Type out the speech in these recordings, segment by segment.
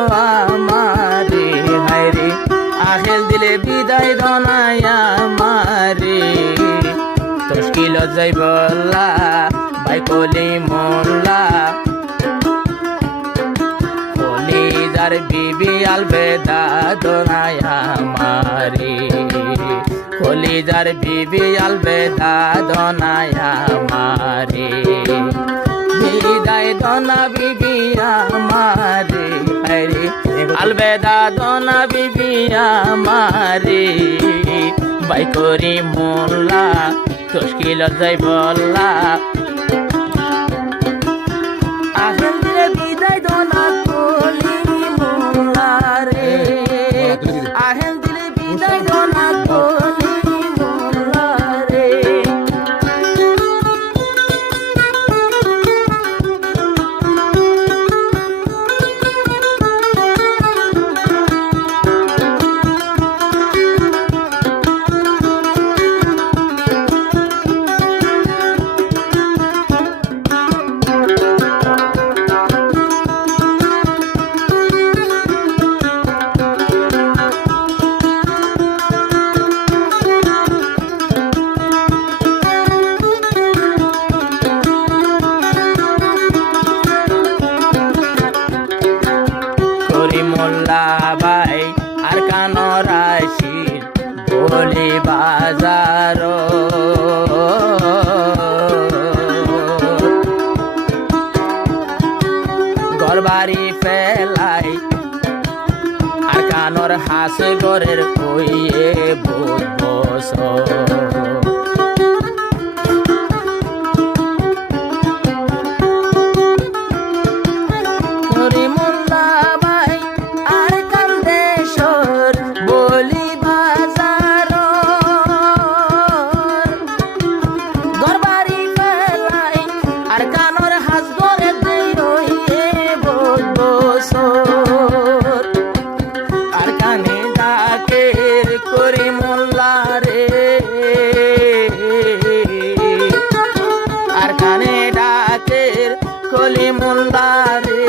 আমারে হায়রে আহেল দিলে বিদায় দনায় আমারে তশকিল যাইবল্লা বাইকলি মোল্লা কলিজার বিবি আলবেদা দনায় আমারে কলিজার বিবি আলবেদা দনায় আমারে বিদায় দনা বিবি আমারে হায়রে আলবেদা দনা বিবি আমারে বাইকরি মোল্লা তশকিল যাইবল্লা আহেল দিলে বিদায় দনা কলি মোল্লা রে আহেল দিলে বিদায় দনা কলি মোল্লা রে মোল্লা বাই আর কানর আইসির বলি বাজার ঘরবাড়ি ফেলাই আর কানর হাস গরের কইয়ে বহুত বছর মোল্লারে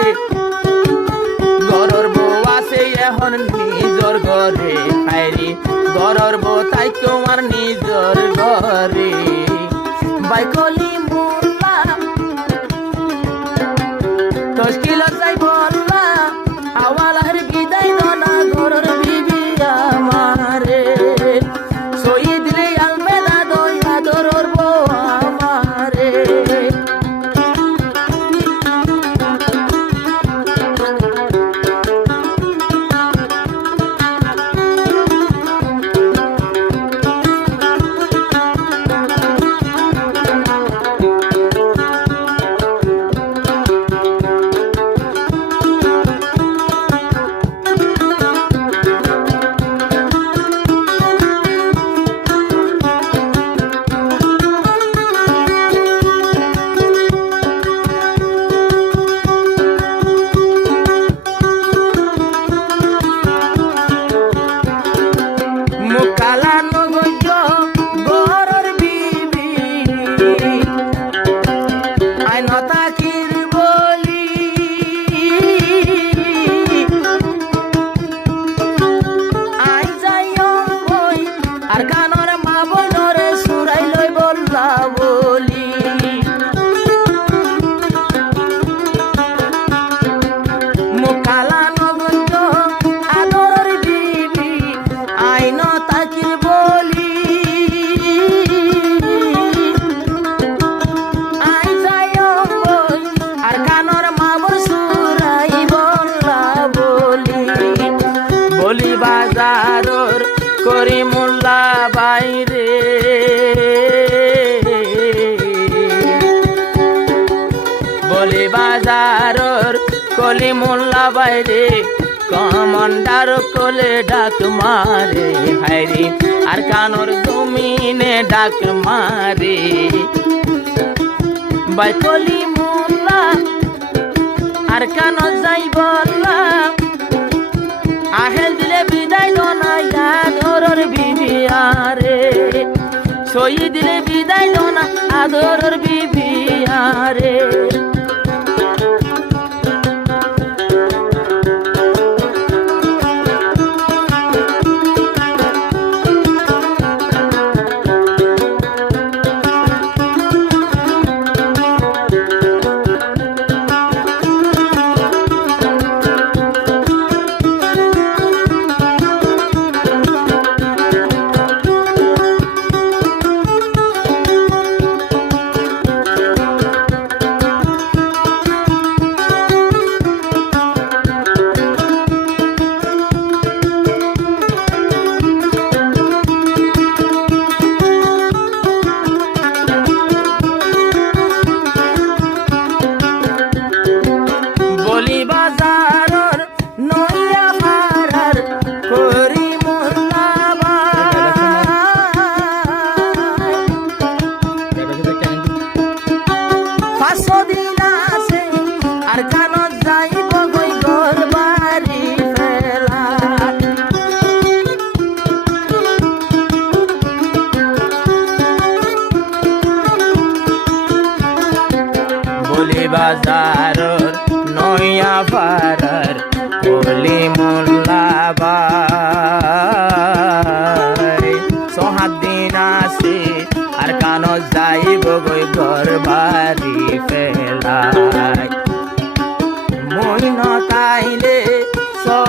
গরর বউ আছে এখন নিজর ঘরে হায়রে গরর বউ তাই তোমার নিজর ঘরে বাইকলি মোল্লা তশকিল যাইবল্লা আওয়ালার বিদায় দনা গরর বিবি আমারে সই দিলে আলবেদা দয়া গরর বউ আমারে বাজারর করি মোল্লা বাইরে বলি বাজারর কলি মোল্লা বাইরে কমান্ডার কোলে ডাক মারে হায়রে আর কানর জমিনে ডাক মারে বাইকলি মোল্লা আর কান যাইবল্লা আহেল দিলে বিদায় দনাইয়া আদরর বিবি আরে সই দিলে বিদায় দনা আদরর বিবি আরে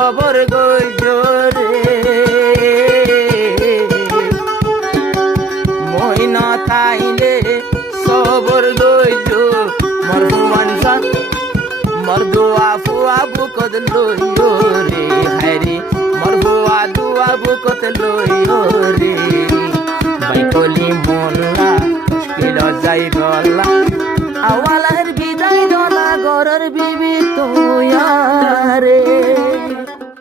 সবর গজরে মইনা তাইলে সবর গজ মরহুমান মরদু আফু আবু কদ লইও রে হায়রে মরহু আদু আবু কদ লইও রে বাইকলি মোল্লা মুশকিল যাই গলা আওয়ালার বিদায় দলা গরর বিবি তোয়া